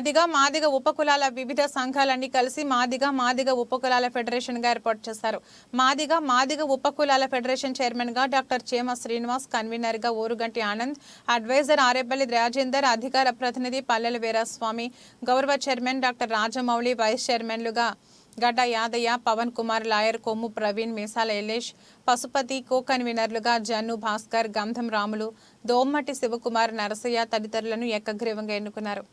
మాదిగ మాదిగ ఉపకులాల వివిధ సంఘాలన్నీ కలిసి మాదిగ మాదిగ ఉపకులాల ఫెడరేషన్గా ఏర్పాటు చేశారు. మాదిగ మాదిగ ఉపకులాల ఫెడరేషన్ చైర్మన్గా డాక్టర్ చేమ శ్రీనివాస్ కన్వీనర్గా ఊరుగంటి ఆనంద్ అడ్వైజర్ ఆరేపల్లి రాజేందర్ అధికార ప్రతినిధి పల్లెల వీరస్వామి గౌరవ చైర్మన్ డాక్టర్ రాజమౌళి వైస్ చైర్మన్లుగా గడ్డ యాదయ్య పవన్ కుమార్ లాయర్ కొమ్ము ప్రవీణ్ మీసాల ఎల్లేష్ పశుపతి కో కన్వీనర్లుగా జన్ను భాస్కర్ గంధం రాములు దోమ్మటి శివకుమార్ నరసయ్య తదితరులను ఏకగ్రీవంగా ఎన్నుకున్నారు.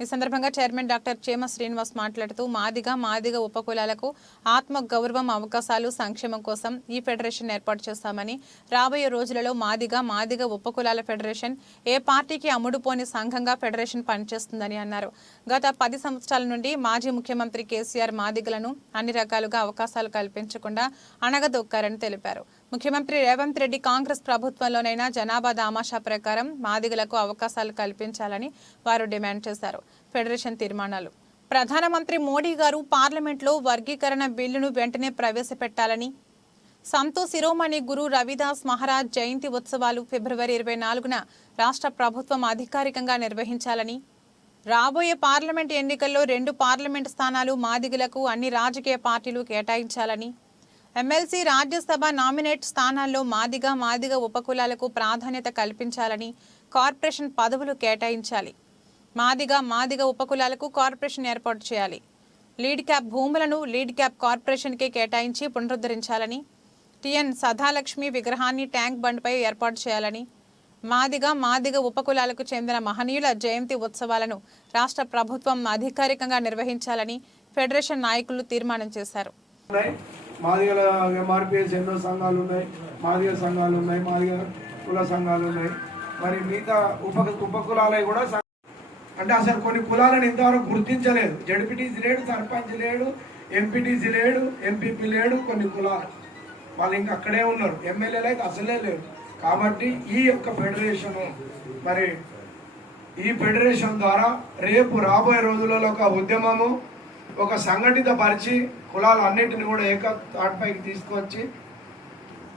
ఈ సందర్భంగా చైర్మన్ డాక్టర్ చేమ శ్రీనివాస్ మాట్లాడుతూ మాదిగ మాదిగ ఉపకులాలకు ఆత్మ గౌరవం అవకాశాలు సంక్షేమం కోసం ఈ ఫెడరేషన్ ఏర్పాటు చేస్తామని రాబోయే రోజులలో మాదిగ మాదిగ ఉపకులాల ఫెడరేషన్ ఏ పార్టీకి అమ్ముడుపోని సంఘంగా ఫెడరేషన్ పనిచేస్తుందని అన్నారు. గత పది సంవత్సరాల నుండి మాజీ ముఖ్యమంత్రి కేసీఆర్ మాదిగలను అన్ని రకాలుగా అవకాశాలు కల్పించకుండా అణగదొక్కారని తెలిపారు. ముఖ్యమంత్రి రేవంత్ రెడ్డి కాంగ్రెస్ ప్రభుత్వంలోనైనా జనాభా దామాషా ప్రకారం మాదిగలకు అవకాశాలు కల్పించాలని వారు డిమాండ్ చేశారు. ఫెడరేషన్ తీర్మానాలు. ప్రధానమంత్రి మోడీ గారు పార్లమెంట్లో వర్గీకరణ బిల్లును వెంటనే ప్రవేశపెట్టాలని. సంతో శిరోమణి గురు రవిదాస్ మహారాజ్ జయంతి ఉత్సవాలు ఫిబ్రవరి ఇరవై నాలుగున రాష్ట్ర ప్రభుత్వం అధికారికంగా నిర్వహించాలని. రాబోయే పార్లమెంట్ ఎన్నికల్లో రెండు పార్లమెంట్ స్థానాలు మాదిగలకు అన్ని రాజకీయ పార్టీలు కేటాయించాలని. ఎమ్మెల్సీ రాజ్యసభ నామినేట్ స్థానాల్లో మాదిగ మాదిగ ఉపకులాలకు ప్రాధాన్యత కల్పించాలని కార్పొరేషన్ పదవులు కేటాయించాలి. మాదిగ మాదిగ ఉపకులాలకు కార్పొరేషన్ ఏర్పాటు చేయాలి. లీడ్ క్యాప్ భూములను లీడ్ క్యాప్ కార్పొరేషన్కే కేటాయించి పునరుద్ధరించాలని టిఎన్ సదాలక్ష్మి విగ్రహాన్ని ట్యాంక్ బండ్పై ఏర్పాటు చేయాలని మాదిగ మాదిగ ఉపకులాలకు చెందిన మహనీయుల జయంతి ఉత్సవాలను రాష్ట్ర ప్రభుత్వం అధికారికంగా నిర్వహించాలని ఫెడరేషన్ నాయకులు తీర్మానం చేశారు. మాదిగల ఎంఆర్పిఎస్ ఎన్నో సంఘాలు ఉన్నాయి మాదిగ సంఘాలు ఉన్నాయి మాదిగ కుల సంఘాలు ఉన్నాయి. మరి మిగతా ఉప ఉపకులాలవి కూడా అంటే అసలు కొన్ని కులాలను ఇంతవరకు గుర్తించలేదు. జడ్పీటీసీ లేడు సర్పంచ్ లేడు ఎంపీటీసీ లేడు ఎంపీపీ లేడు కొన్ని కులాలు. వాళ్ళు ఇంకా అక్కడే ఉన్నారు. ఎమ్మెల్యేలు అయితే అసలే లేరు కాబట్టి ఈ యొక్క ఫెడరేషన్ మరి ఈ ఫెడరేషన్ ద్వారా రేపు రాబోయే రోజులలో ఒక ఉద్యమము ఒక సంఘటిత పరిచి కులాలు అన్నింటిని కూడా ఏక తాటిపైకి తీసుకొచ్చి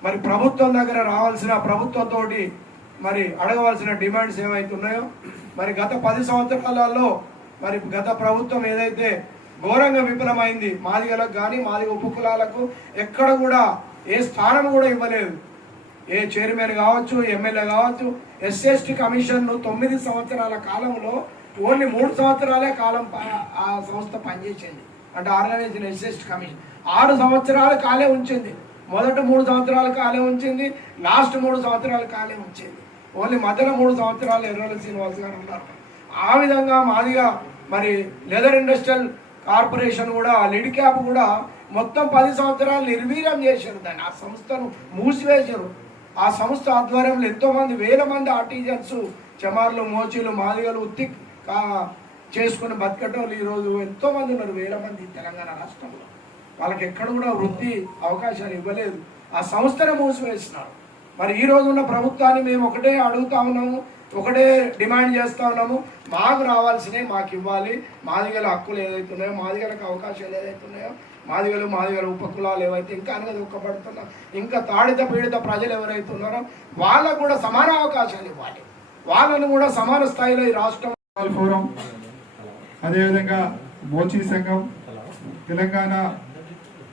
మరి ప్రభుత్వం దగ్గర రావాల్సిన ప్రభుత్వంతో మరి అడగవలసిన డిమాండ్స్ ఏమైతున్నాయో మరి గత పది సంవత్సరాలలో మరి గత ప్రభుత్వం ఏదైతే ఘోరంగా విఫలమైంది మాదిగలకు కానీ మాదిగ ఉపకులాలకు ఎక్కడ కూడా ఏ స్థానం కూడా ఇవ్వలేదు. ఏ చైర్మన్ కావచ్చు ఎమ్మెల్యే కావచ్చు ఎస్ఎస్టీ కమిషన్ను తొమ్మిది సంవత్సరాల కాలంలో ఓన్లీ మూడు సంవత్సరాలే కాలం ప- ఆ సంస్థ పనిచేసింది. అంటే ఆర్గనైజేషన్ ఎస్ఎస్టీ కమిషన్. ఆరు సంవత్సరాలు కాలే ఉంచింది. మొదట మూడు సంవత్సరాలు కాలే ఉంచింది. లాస్ట్ మూడు సంవత్సరాలు కాలే ఉంచింది. ఓన్లీ మధ్యలో మూడు సంవత్సరాలు ఎర్రల శ్రీనివాస్ గారు ఉన్నారు. ఆ విధంగా మాదిగా మరి లెదర్ ఇండస్ట్రియల్ కార్పొరేషన్ కూడా లిడ్ క్యాప్ కూడా మొత్తం పది సంవత్సరాలు నిర్వీర్యం చేశారు దాన్ని. ఆ సంస్థను మూసివేశారు. ఆ సంస్థ ఆధ్వర్యంలో ఎంతోమంది వేల మంది ఆర్టిజన్స్ చమార్లు మోచీలు మాదిగలు ఉత్తి చేసుకుని వాళ్ళు ఈరోజు ఎంతోమంది ఉన్నారు వేల మంది తెలంగాణ రాష్ట్రంలో. వాళ్ళకి ఎక్కడ కూడా వృత్తి అవకాశాలు ఇవ్వలేదు. ఆ సంస్థను మూసివేసినారు. మరి ఈ రోజు ఉన్న ప్రభుత్వాన్ని మేము ఒకటే అడుగుతా ఉన్నాము ఒకటే డిమాండ్ చేస్తూ ఉన్నాము. మాకు రావాల్సినవి మాకు ఇవ్వాలి. మాదిగల హక్కులు ఏదైతే ఉన్నాయో మాదిగలకు అవకాశాలు ఏదైతే ఉన్నాయో మాదిగలు మాదిగల ఉపకులాలు ఏవైతే ఇంకా అనగదొక్కబడుతున్నా ఇంకా తాడిత పీడిత ప్రజలు ఎవరైతే ఉన్నారో వాళ్ళకు కూడా సమాన అవకాశాలు ఇవ్వాలి. వాళ్ళను కూడా సమాన స్థాయిలో ఈ రాష్ట్రం ఫోరం అదేవిధంగా మోచీ సంఘం తెలంగాణ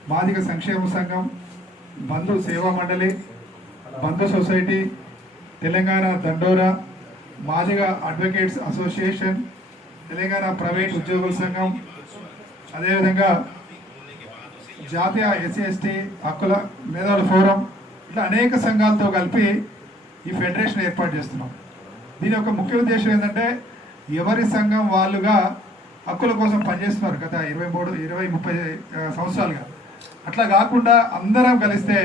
బాధిక సంక్షేమ సంఘం బంధు సేవా మండలి బంధు society Telangana Dandora Madiga advocates association Telangana private ఉద్యోగుల సంఘం అదేవిధంగా జాతీయ ఎస్సీ ఎస్టీ హక్కుల మేధావుల ఫోరం ఇట్లా అనేక సంఘాలతో కలిపి ఈ ఫెడరేషన్ ఏర్పాటు చేస్తున్నాం. దీని యొక్క ముఖ్య ఉద్దేశం ఏంటంటే ఎవరి సంఘం వాళ్ళుగా హక్కుల కోసం పనిచేస్తున్నారు గత ఇరవై మూడు ఇరవై ముప్పై సంవత్సరాలుగా. అట్లా కాకుండా అందరం కలిస్తే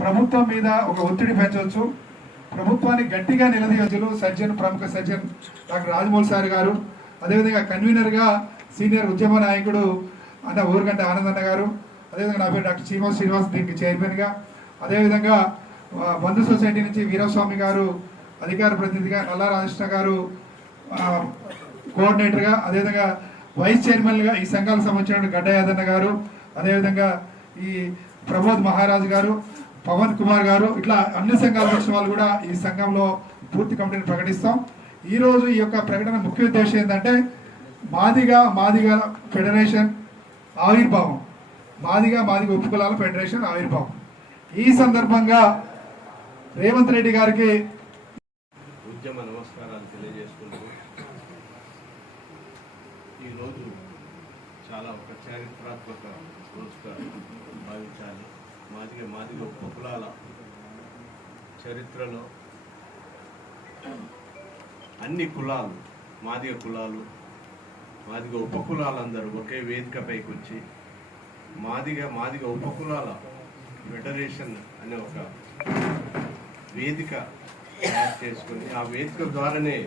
ప్రభుత్వం మీద ఒక ఒత్తిడి పెంచవచ్చు. ప్రభుత్వాన్ని గట్టిగా నిలదీయవచ్చు సజ్జన్ ప్రముఖ సజ్జన్ డాక్టర్ రాజమౌళి సార్ గారు. అదేవిధంగా కన్వీనర్గా సీనియర్ ఉద్యమ నాయకుడు అన్న ఊరుగంట ఆనందన్న గారు. అదేవిధంగా నా పేరు డాక్టర్ శ్రీనివాస్ శ్రీనివాస్ దీనికి చైర్మన్గా అదేవిధంగా బంధు సొసైటీ నుంచి వీరస్వామి గారు అధికార ప్రతినిధిగా నల్లా రాజకృష్ణ గారు కోఆర్డినేటర్గా అదేవిధంగా వైస్ చైర్మన్గా ఈ సంఘాలకు సంబంధించిన గడ్డ యాదన్న గారు అదేవిధంగా ఈ ప్రమోద్ మహారాజ్ గారు పవన్ కుమార్ గారు ఇట్లా అన్ని సంఘాలకు వచ్చిన వాళ్ళు కూడా ఈ సంఘంలో పూర్తి కమిటీని ప్రకటిస్తాం. ఈరోజు ఈ యొక్క ప్రకటన ముఖ్య ఉద్దేశం ఏంటంటే మాదిగా మాదిగా ఫెడరేషన్ ఆవిర్భావం. మాదిగా మాదిగా ఉపకులాల ఫెడరేషన్ ఆవిర్భావం. ఈ సందర్భంగా రేవంత్ రెడ్డి గారికి ఉద్యమ నమస్కారాలు తెలియజేసుకుంటూ ఈరోజు చాలా ఒక చారిత్రాత్మక రోజుగా భావించాలి. మాదిగ మాదిగ ఉపకులాల చరిత్రలో అన్ని కులాలు మాదిగ కులాలు మాదిగ ఉపకులాలందరూ ఒకే వేదికపైకి వచ్చి మాదిగ మాదిగ ఉపకులాల ఫెడరేషన్ అనే ఒక వేదిక తయారు చేసుకుని ఆ వేదిక ద్వారానే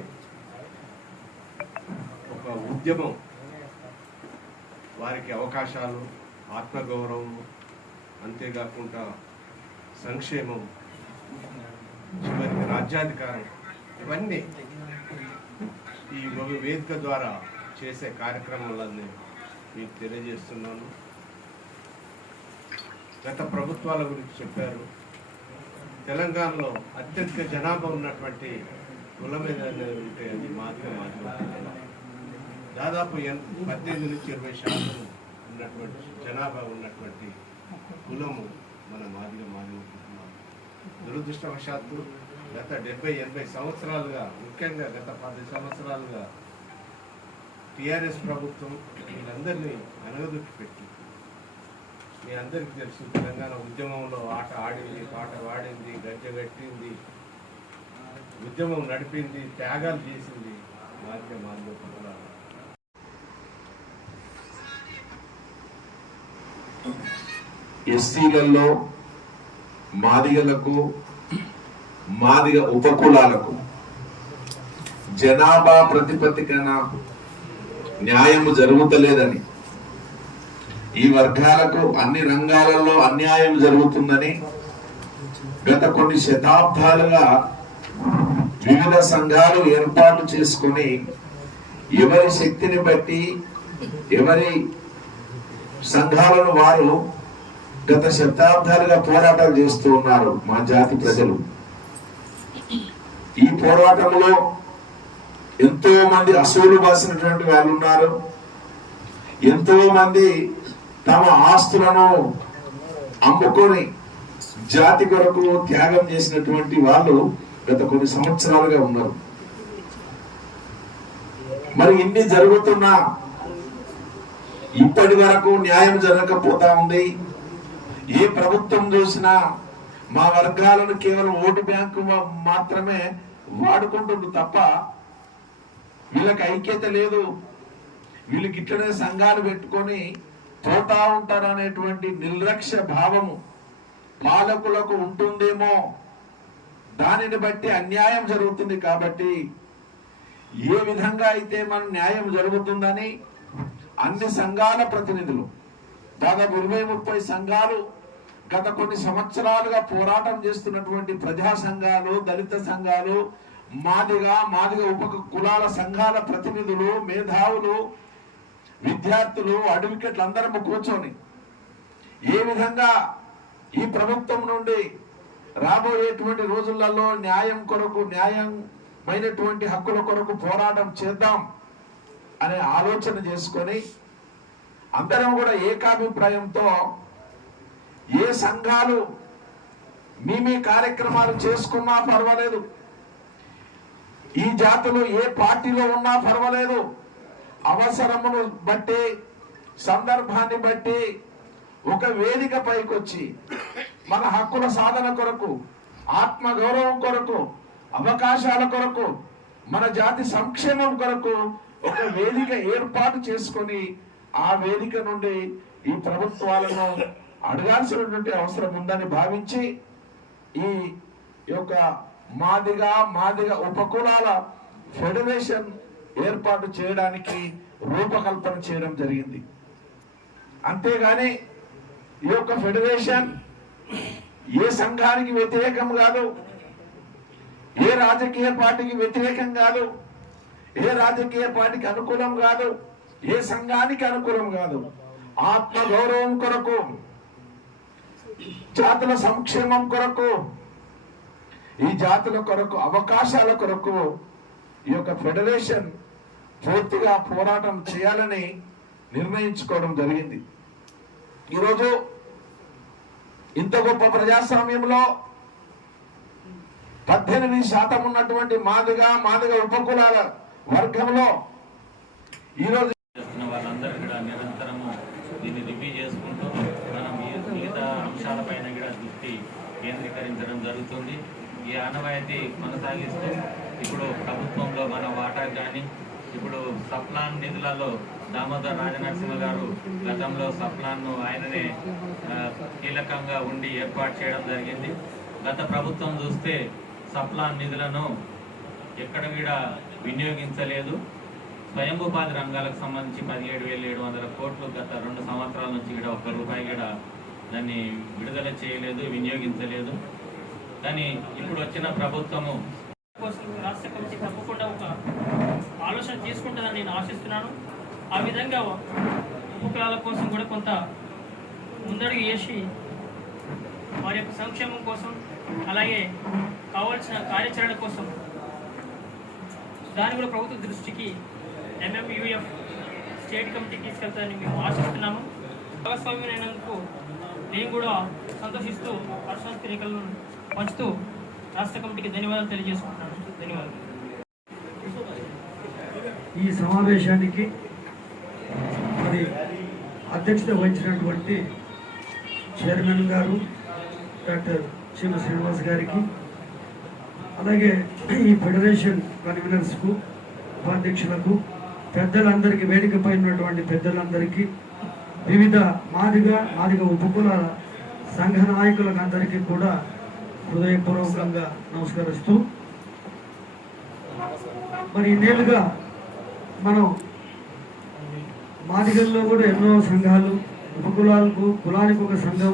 ఒక ఉద్యమం వారికి అవకాశాలు ఆత్మగౌరవం అంతేకాకుండా సంక్షేమం చివరికి రాజ్యాధికారం ఇవన్నీ ఈ ఒక వేదిక ద్వారా చేసే కార్యక్రమాలన్నీ మీకు తెలియజేస్తున్నాను. గత ప్రభుత్వాల గురించి చెప్పారు. తెలంగాణలో అత్యధిక జనాభా ఉన్నటువంటి కులం ఏదైనా ఉంటే అది మాత్రమే మాట్లాడుతున్నాను దాదాపు ఎన్- పద్దెనిమిది నుంచి ఇరవై శాతం ఉన్నటువంటి జనాభా ఉన్నటువంటి కులము మన మాదిగ మాదిగ కులం దురదృష్టవశాత్తు గత డెబ్బై ఎనభై సంవత్సరాలుగా ముఖ్యంగా గత పది సంవత్సరాలుగా టిఆర్ఎస్ ప్రభుత్వం వీళ్ళందరినీ అనగదొక్కి పెట్టి మీ అందరికీ తెలుసు తెలంగాణ ఉద్యమంలో ఆట ఆడింది పాట పాడింది గజ్జ కట్టింది ఉద్యమం నడిపింది త్యాగాలు చేసింది. ఎస్సీలలో మాదిగలకు మాదిగ ఉపకులాలకు జనాభా ప్రతిపత్తికన న్యాయము జరుగుతలేదని ఈ వర్గాలకు అన్ని రంగాలలో అన్యాయం జరుగుతుందని గత కొన్ని శతాబ్దాలుగా వివిధ సంఘాలు ఏర్పాటు చేసుకొని ఎవరి శక్తిని బట్టి ఎవరి సంఘాలను వారు గత శతాబ్దాలుగా పోరాటాలు చేస్తూ ఉన్నారు మా జాతి ప్రజలు. ఈ పోరాటంలో ఎంతో మంది అసూలు బాసినటువంటి వాళ్ళు ఉన్నారు. ఎంతో మంది తమ ఆస్తులను అమ్ముకొని జాతి కొరకు త్యాగం చేసినటువంటి వాళ్ళు గత కొన్ని సంవత్సరాలుగా ఉన్నారు. మరి ఇన్ని జరుగుతున్నా ఇప్పటి వరకు న్యాయం జరగకపోతా ఉంది. ఏ ప్రభుత్వం చూసినా మా వర్గాలను కేవలం ఓటు బ్యాంకు మాత్రమే వాడుకుంటుంది తప్ప వీళ్ళకి ఐక్యత లేదు. వీళ్ళకి ఇట్లనే సంఘాలు పెట్టుకొని పోతా ఉంటారు అనేటువంటి నిర్లక్ష్య భావము పాలకులకు ఉంటుందేమో దానిని బట్టి అన్యాయం జరుగుతుంది కాబట్టి ఏ విధంగా అయితే మనం న్యాయం జరుగుతుందని అన్ని సంఘాల ప్రతినిధులు దాదాపు ఇరవై ముప్పై సంఘాలు గత కొన్ని సంవత్సరాలుగా పోరాటం చేస్తున్నటువంటి ప్రజా సంఘాలు దళిత సంఘాలు మాదిగా మాదిగ ఉప కులాల సంఘాల ప్రతినిధులు మేధావులు విద్యార్థులు అడ్వకేట్లు అందరం కూర్చొని ఏ విధంగా ఈ ప్రభుత్వం నుండి రాబోయేటువంటి రోజులలో న్యాయం కొరకు న్యాయమైనటువంటి హక్కుల కొరకు పోరాటం చేద్దాం అనే ఆలోచన చేసుకొని అందరం కూడా ఏకాభిప్రాయంతో ఏ సంఘాలు మీ మీ కార్యక్రమాలు చేసుకున్నా పర్వాలేదు. ఈ జాతులు ఏ పార్టీలో ఉన్నా పర్వాలేదు. అవసరమును బట్టి సందర్భాన్ని బట్టి ఒక వేదిక పైకొచ్చి మన హక్కుల సాధన కొరకు ఆత్మ గౌరవం కొరకు అవకాశాల కొరకు మన జాతి సంక్షేమం కొరకు ఒక వేదిక ఏర్పాటు చేసుకొని ఆ వేదిక నుండి ఈ ప్రభుత్వాలను అడగాల్సినటువంటి అవసరం ఉందని భావించి ఈ యొక్క మాదిగా మాదిగ ఉపకులాల ఫెడరేషన్ ఏర్పాటు చేయడానికి రూపకల్పన చేయడం జరిగింది. అంతేగాని ఈ యొక్క ఫెడరేషన్ ఏ సంఘానికి వ్యతిరేకం కాదు ఏ రాజకీయ పార్టీకి వ్యతిరేకం కాదు ఏ రాజకీయ పార్టీకి అనుకూలం కాదు ఏ సంఘానికి అనుకూలం కాదు. ఆత్మ గౌరవం కొరకు జాతుల సంక్షేమం కొరకు ఈ జాతుల కొరకు అవకాశాల కొరకు ఈ యొక్క ఫెడరేషన్ పూర్తిగా పోరాటం చేయాలని నిర్ణయించుకోవడం జరిగింది. ఈరోజు ఇంత గొప్ప ప్రజాస్వామ్యంలో పద్దెనిమిది శాతం ఉన్నటువంటి మాదిగ మాదిగ ఉపకులాల వర్గంలో ఈరోజు చేస్తున్న వాళ్ళందరూ కూడా నిరంతరము దీన్ని రివ్యూ చేసుకుంటూ మనం ఈ మిగతా అంశాలపైన కూడా దృష్టి కేంద్రీకరించడం జరుగుతుంది ఈ ఆనవాయితీ కొనసాగిస్తూ ఇప్పుడు ప్రభుత్వంలో మన వాటా కానీ ఇప్పుడు సప్లాన్ నిధులలో దామోదర్ రాజనరసింహ గారు గతంలో సప్లాన్ను ఆయననే కీలకంగా ఉండి ఏర్పాటు చేయడం జరిగింది. గత ప్రభుత్వం చూస్తే సప్లాన్ నిధులను ఎక్కడ కూడా వినియోగించలేదు. స్వయం ఉపాధి రంగాలకు సంబంధించి పదిహేడు వేల ఏడు వందల కోట్లు గత రెండు సంవత్సరాల నుంచి కూడా ఒక్క రూపాయి కూడా దాన్ని విడుదల చేయలేదు వినియోగించలేదు. దాన్ని ఇప్పుడు వచ్చిన ప్రభుత్వము. కోసం రాష్ట్ర కమిటీ తప్పకుండా ఒక ఆలోచన తీసుకుంటుందని నేను ఆశిస్తున్నాను. ఆ విధంగా ఉపకులాల కోసం కూడా కొంత ముందడుగు వేసి వారి యొక్క సంక్షేమం కోసం అలాగే కావాల్సిన కార్యాచరణ కోసం దాన్ని కూడా ప్రభుత్వ దృష్టికి ఎంఎంయూఎఫ్ స్టేట్ కమిటీ తీసుకెళ్తారని మేము ఆశిస్తున్నాము. భాగస్వామ్యమైనందుకు నేను కూడా సంతోషిస్తూ హర్షాంతి ఎన్నికలను పంచుతూ రాష్ట్ర కమిటీకి ధన్యవాదాలు తెలియజేసుకుంటున్నాను. ధన్యవాదాలు. ఈ సమావేశానికి మరి అధ్యక్షత వహించినటువంటి చైర్మన్ గారు డాక్టర్ చీమ శ్రీనివాస్ గారికి అలాగే ఈ ఫెడరేషన్ కన్వీనర్స్కు ఉపాధ్యక్షులకు పెద్దలందరికీ వేదికపై ఉన్నటువంటి పెద్దలందరికీ వివిధ మాదిగ మాదిగ ఉపకుల సంఘ నాయకులకు అందరికీ కూడా హృదయపూర్వకంగా నమస్కరిస్తూ మరి ఇన్నేళ్ళుగా మనం మాదిగల్లో కూడా ఎన్నో సంఘాలు ఉపకులాలకు కులానికి ఒక సంఘం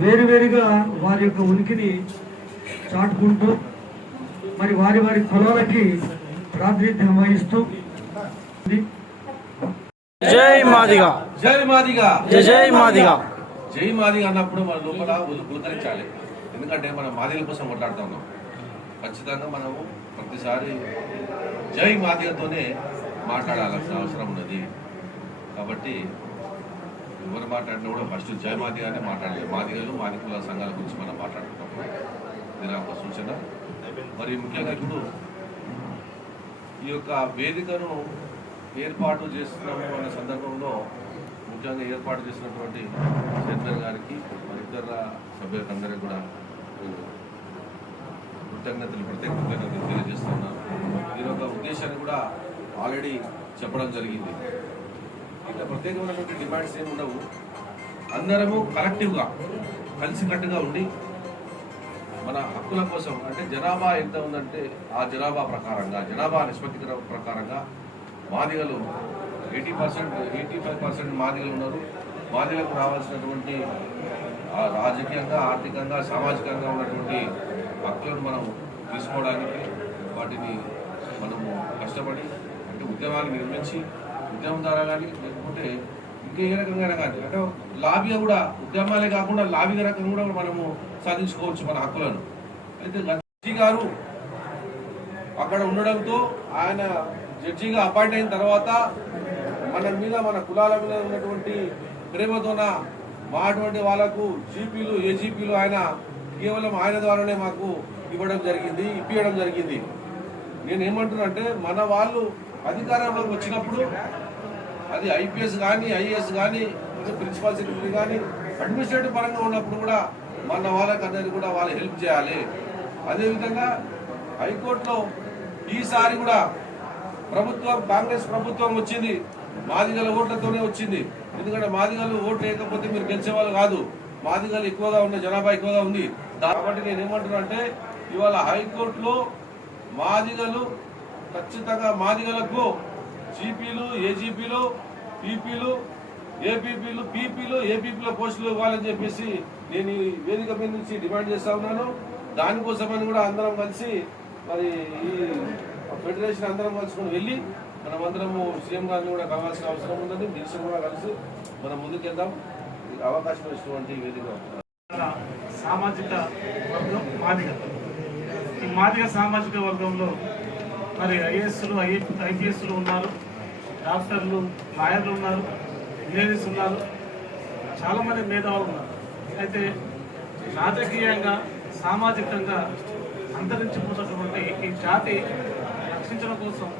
వేరువేరుగా వారి యొక్క ఉనికిని చాటుకుంటూ మరి వారి వారి కులాలకి ప్రాతినిధ్యం వహిస్తూ. జై మాదిగా. జై మాదిగా. జై జై మాదిగా. జై మాదిగా అన్నప్పుడు మన లోపల ఉలకరించాలి ఎందుకంటే మనం మాదిల కోసం మాట్లాడుతా ఉన్నాం. ఖచ్చితంగా మనము ప్రతిసారి జై మాదిలతోనే మాట్లాడాల్సిన అవసరం ఉన్నది. కాబట్టి ఎవరు మాట్లాడినా కూడా ఫస్ట్ జై మాదిగానే మాట్లాడలేదు మాదిగలు మాదికుల సంఘాల గురించి మనం మాట్లాడుకుంటాం. ఇది నా సూచన. మరి ముఖ్యంగా ఇప్పుడు ఈ యొక్క వేదికను ఏర్పాటు చేస్తున్నాము అనే సందర్భంలో ముఖ్యంగా ఏర్పాటు చేసినటువంటి చైర్మన్ గారికి మరి ఇతర సభ్యులందరికీ కూడా కృతజ్ఞతలు ప్రత్యేక కృతజ్ఞతలు తెలియజేస్తున్నాను దీని యొక్క ఉద్దేశాన్ని కూడా ఆల్రెడీ చెప్పడం జరిగింది. ఇట్లా ప్రత్యేకమైనటువంటి డిమాండ్స్ ఏమి ఉండవు. అందరము కలెక్టివ్గా కలిసికట్టుగా ఉండి మన హక్కుల కోసం అంటే జనాభా ఎంత ఉందంటే ఆ జనాభా ప్రకారంగా జనాభా నిష్పత్తి ప్రకారంగా మాదిగలు eighty percent eighty five percent మాదిగలు ఉన్నారు. మాదిగలకు రావాల్సినటువంటి రాజకీయంగా ఆర్థికంగా సామాజికంగా ఉన్నటువంటి హక్కులను మనం తీసుకోవడానికి వాటిని మనము కష్టపడి అంటే ఉద్యమాలు నిర్మించి ఉద్యమం ద్వారా కానీ లేకపోతే ఇంకే ఏ రకంగా కానీ అంటే లాబీగా కూడా ఉద్యమాలే కాకుండా లాబీగా రకంగా కూడా మనము సాధించుకోవచ్చు మన హక్కులను. అయితే జడ్జి గారు అక్కడ ఉండడంతో ఆయన జడ్జిగా అపాయింట్ అయిన తర్వాత మన మీద మన కులాల మీద ఉన్నటువంటి ప్రేమతోన మా అటువంటి వాళ్ళకు జీపీలు ఏజీపీలు ఆయన కేవలం ఆయన ద్వారానే మాకు ఇవ్వడం జరిగింది ఇప్పించడం జరిగింది. నేను ఏమంటున్నా అంటే మన వాళ్ళు అధికారంలోకి వచ్చినప్పుడు అది ఐపీఎస్ కానీ ఐఏఎస్ కానీ ప్రిన్సిపల్ సెక్రటరీ కానీ అడ్మినిస్ట్రేటివ్ పరంగా ఉన్నప్పుడు కూడా మన వాళ్ళకి అందరికీ కూడా వాళ్ళు హెల్ప్ చేయాలి. అదేవిధంగా హైకోర్టులో ఈసారి కూడా ప్రభుత్వం కాంగ్రెస్ ప్రభుత్వం వచ్చింది. మాదిగల ఓట్లతోనే వచ్చింది. ఎందుకంటే మాదిగలు ఓట్లు లేకపోతే మీరు గెలిచే వాళ్ళు కాదు. మాదిగలు ఎక్కువగా ఉన్న జనాభా ఎక్కువగా ఉంది. కాబట్టి నేను ఏమంటున్నా అంటే ఇవాళ హైకోర్టులో మాదిగలు ఖచ్చితంగా మాదిగలకు జీపీలు ఏజీపీలు పీపీలు ఏపీపీలు పీపీలు ఏపీపీలో పోస్టులు ఇవ్వాలని చెప్పేసి నేను ఈ వేదిక మీద నుంచి డిమాండ్ చేస్తా ఉన్నాను. దానికోసమని కూడా అందరం కలిసి మరి ఈ ఫెడరేషన్ అందరం కలుసుకొని వెళ్ళి మనమందరము సీఎం గారిని కూడా కావాల్సిన అవసరం ఉందని దీక్ష కూడా కలిసి మనం ముందుకెళ్దాం. అవకాశం ఇచ్చినటువంటి వేదిక సామాజిక వర్గం మాదిగ. ఈ మాదిగ సామాజిక వర్గంలో మరి ఐఏఎస్లు ఐ ఐపీఎస్లు ఉన్నారు డాక్టర్లు లాయర్లు ఉన్నారు ఇంజనీర్స్ ఉన్నారు చాలామంది మేధావులు ఉన్నారు. అయితే రాజకీయంగా సామాజికంగా అంతరించిపోతున్నటువంటి ఈ జాతి రక్షించడం కోసం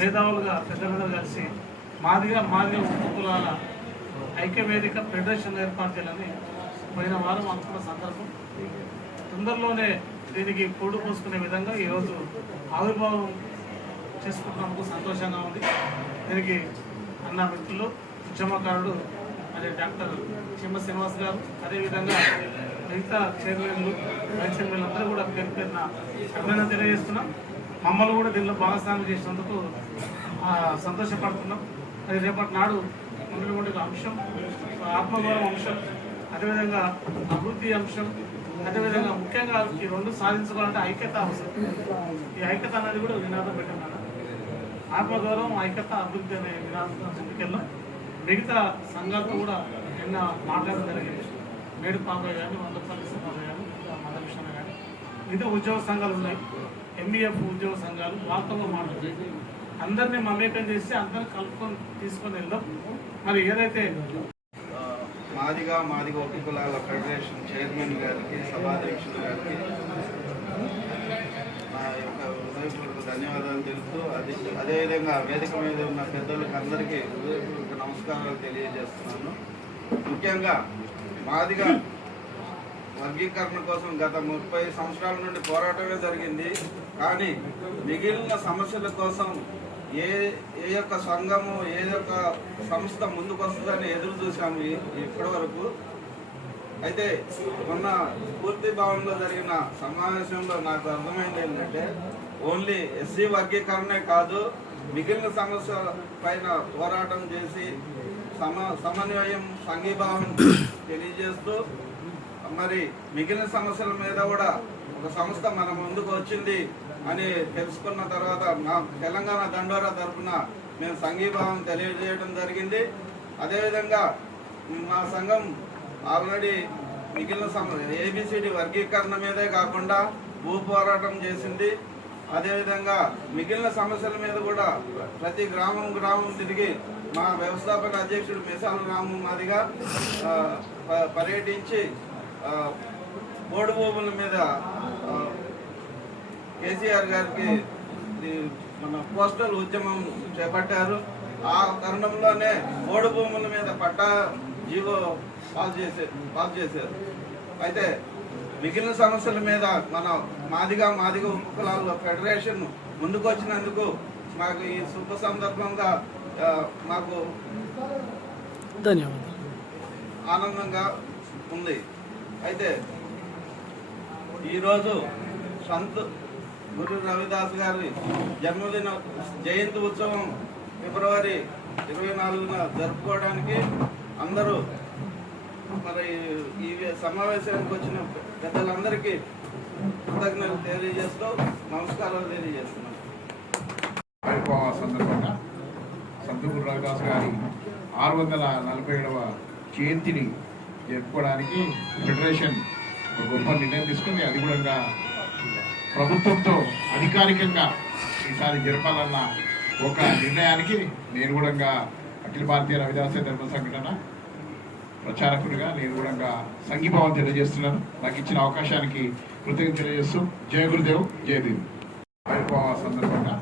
మేధావులుగా పెద్దలందరూ కలిసి మాదిగా మాదిగా ఉపకులాల ఐక్యవేదిక ఫెడరేషన్ ఏర్పాటు చేయాలని పోయిన వారం అనుకున్న సందర్భం. తొందరలోనే దీనికి పోటు పోసుకునే విధంగా ఈరోజు ఆవిర్భావం చేసుకుంటున్నందుకు సంతోషంగా ఉంది. దీనికి అన్న మిత్రులు ఉద్యమకారుడు మరి డాక్టర్ చిమ్మ శ్రీనివాస్ గారు అదేవిధంగా మిగతా చైర్మన్లు వైస్ చైర్మన్లు అందరూ కూడా పేరు పేరున అభినందన తెలియజేస్తున్నాం. మమ్మల్ని కూడా దీనిలో భాగస్వామ్యం చేసినందుకు సంతోషపడుతున్నాం. అది రేపటి నాడు ఉన్నటువంటి అంశం ఆత్మగౌరవ అంశం అదేవిధంగా అభివృద్ధి అంశం అదేవిధంగా ముఖ్యంగా ఈ రెండు సాధించుకోవాలంటే ఐక్యత అవసరం. ఈ ఐక్యత అనేది కూడా నినాదం పెట్టినాను ఆత్మగౌరవం ఐక్యత అభివృద్ధి అనే నినాదం ముందుకెళ్ళాం మిగతా సంఘాలతో కూడా నిన్న మాట్లాడడం జరిగింది. మేడు పాపయ్య కానీ వందపల్లి మిగతా ఉద్యోగ సంఘాలు ఉన్నాయి. ఎంఈఎఫ్ ఉద్యోగ సంఘాలు వార్తల్లో మాట్లాడుతుంది అందరినీ మమేకం చేసి అందరిని కలుపుకొని తీసుకొని వెళ్దాం. మరి ఏదైతే మాదిగా మాదిగా మాదిగ ఒప్పుకులాల ఫెడరేషన్ చైర్మన్ గారికి సభాధ్యక్షులు గారికి నా యొక్క హృదయపూర్వక ధన్యవాదాలు తెలుపుతూ అదే అదేవిధంగా వేదిక మీద ఉన్న పెద్దలకు అందరికీ హృదయపూర్వక నమస్కారాలు తెలియజేస్తున్నాను. ముఖ్యంగా మాదిగా వర్గీకరణ కోసం గత ముప్పై సంవత్సరాల నుండి పోరాటమే జరిగింది. కానీ మిగిలిన సమస్యల కోసం ఏ ఏ యొక్క సంఘము ఏ యొక్క సంస్థ ముందుకు వస్తుందని ఎదురు చూసాము ఇప్పటి వరకు అయితే మొన్న పూర్తి భవన్లో జరిగిన సమావేశంలో నాకు అర్థమైంది ఏంటంటే ఓన్లీ ఎస్సీ వర్గీకరణే కాదు మిగిలిన సమస్య పైన పోరాటం చేసి సమ సమన్వయం సంఘీభావం తెలియజేస్తూ మరి మిగిలిన సమస్యల మీద కూడా ఒక సంస్థ మన ముందుకు వచ్చింది అని తెలుసుకున్న తర్వాత మా తెలంగాణ దండోరా తరఫున మేము సంఘీభావం తెలియజేయడం జరిగింది. అదేవిధంగా మా సంఘం ఆల్రెడీ మిగిలిన సమ ఏబిసిడి వర్గీకరణ మీదే కాకుండా భూ పోరాటం చేసింది. అదేవిధంగా మిగిలిన సమస్యల మీద కూడా ప్రతి గ్రామం గ్రామం తిరిగి మా వ్యవస్థాపక అధ్యక్షుడు మిసాల రాము మాదిగా ప- పర్యటించి బోర్డు భూముల మీద కేసీఆర్ గారికి మన పోస్టల్ ఉద్యమం చేపట్టారు. ఆ తరుణంలోనే బోర్డు భూముల మీద పట్టా జీవో పాస్ చేసే పాస్ చేశారు. అయితే మిగిలిన సమస్యల మీద మన మాదిగా మాదిగ ఉపకులాల్లో ఫెడరేషన్ ముందుకు వచ్చినందుకు మాకు ఈ శుభ సందర్భంగా మాకు ధన్యవాదాలు. ఆనందంగా ఉంది. అయితే ఈరోజు సంత్ గురు రవిదాస్ గారి జన్మదిన జయంతి ఉత్సవం ఫిబ్రవరి ఇరవై నాలుగున జరుపుకోవడానికి అందరూ మరి ఈ సమావేశానికి వచ్చిన పెద్దలందరికీ కృతజ్ఞతలు తెలియజేస్తూ నమస్కారాలు తెలియజేస్తున్నాను ఆవిర్భావ సందర్భంగా సంతూరు రవిదాస్ గారి ఆరు వందల నలభై ఏడవ జయంతిని జరుపుకోవడానికి ఫెడరేషన్ ఒక గొప్ప నిర్ణయం తీసుకుంది. అది కూడా ప్రభుత్వంతో అధికారికంగా ఈసారి జరపాలన్న ఒక నిర్ణయానికి నేను కూడా అఖిల భారతీయ రవిదాస ధర్మ సంఘటన ప్రచారకుడిగా నేను కూడా సంఘీభావం తెలియజేస్తున్నాను. నాకు ఇచ్చిన అవకాశానికి కృతజ్ఞత తెలియజేస్తూ జయ గురుదేవ్ జయదేవ్ ఆవిర్భావ సందర్భంగా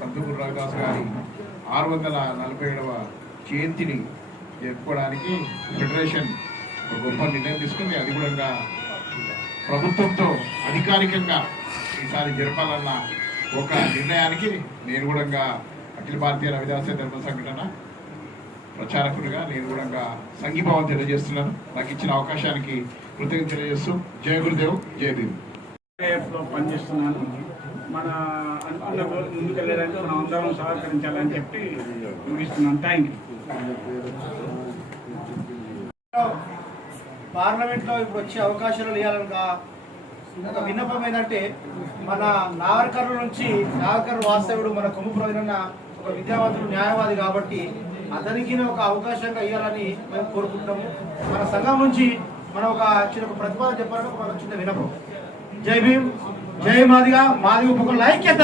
సంతూరు రవిదాస్ గారి ఆరు వందల నలభై ఏడవ జయంతిని జరుపుకోవడానికి ఫెడరేషన్ గొప్ప నిర్ణయం తీసుకుంది. అది కూడా ప్రభుత్వంతో అధికారికంగా ఈసారి జరపాలన్న ఒక నిర్ణయానికి నేను కూడా అఖిల భారతీయ రవిదాస ధర్మ సంఘటన ప్రచారకుడిగా నేను కూడా సంఘీభావం తెలియజేస్తున్నాను. నాకు ఇచ్చిన అవకాశానికి కృతజ్ఞత తెలియజేస్తూ జయ గురుదేవ్ జయ భీమ్. పనిచేస్తున్నాను. మన అనుకున్న ముందుకు ముందుకెళ్ళడానికి మనం అందరం సహకరించాలని చెప్పి ముగిస్తున్నాను. Thank you. పార్లమెంట్లో ఇప్పుడు వచ్చే అవకాశాలు ఇవ్వాలని ఒక విన్నపం ఏంటంటే మన నాగర్కర్ల నుంచి నాగర్కర్ వాస్తవుడు మన కొమ్ముపురైన ఒక విద్యావంతుడు న్యాయవాది కాబట్టి అతనికి ఒక అవకాశంగా ఇవ్వాలని మేము కోరుకుంటున్నాము. మన సంఘం నుంచి మనం ఒక చిన్న ఒక ప్రతిపాదన చెప్పాలని ఒక చిన్న విన్నపం. జై భీమ్ జై మాదిగా మాది ఉపకుల ఐక్యత!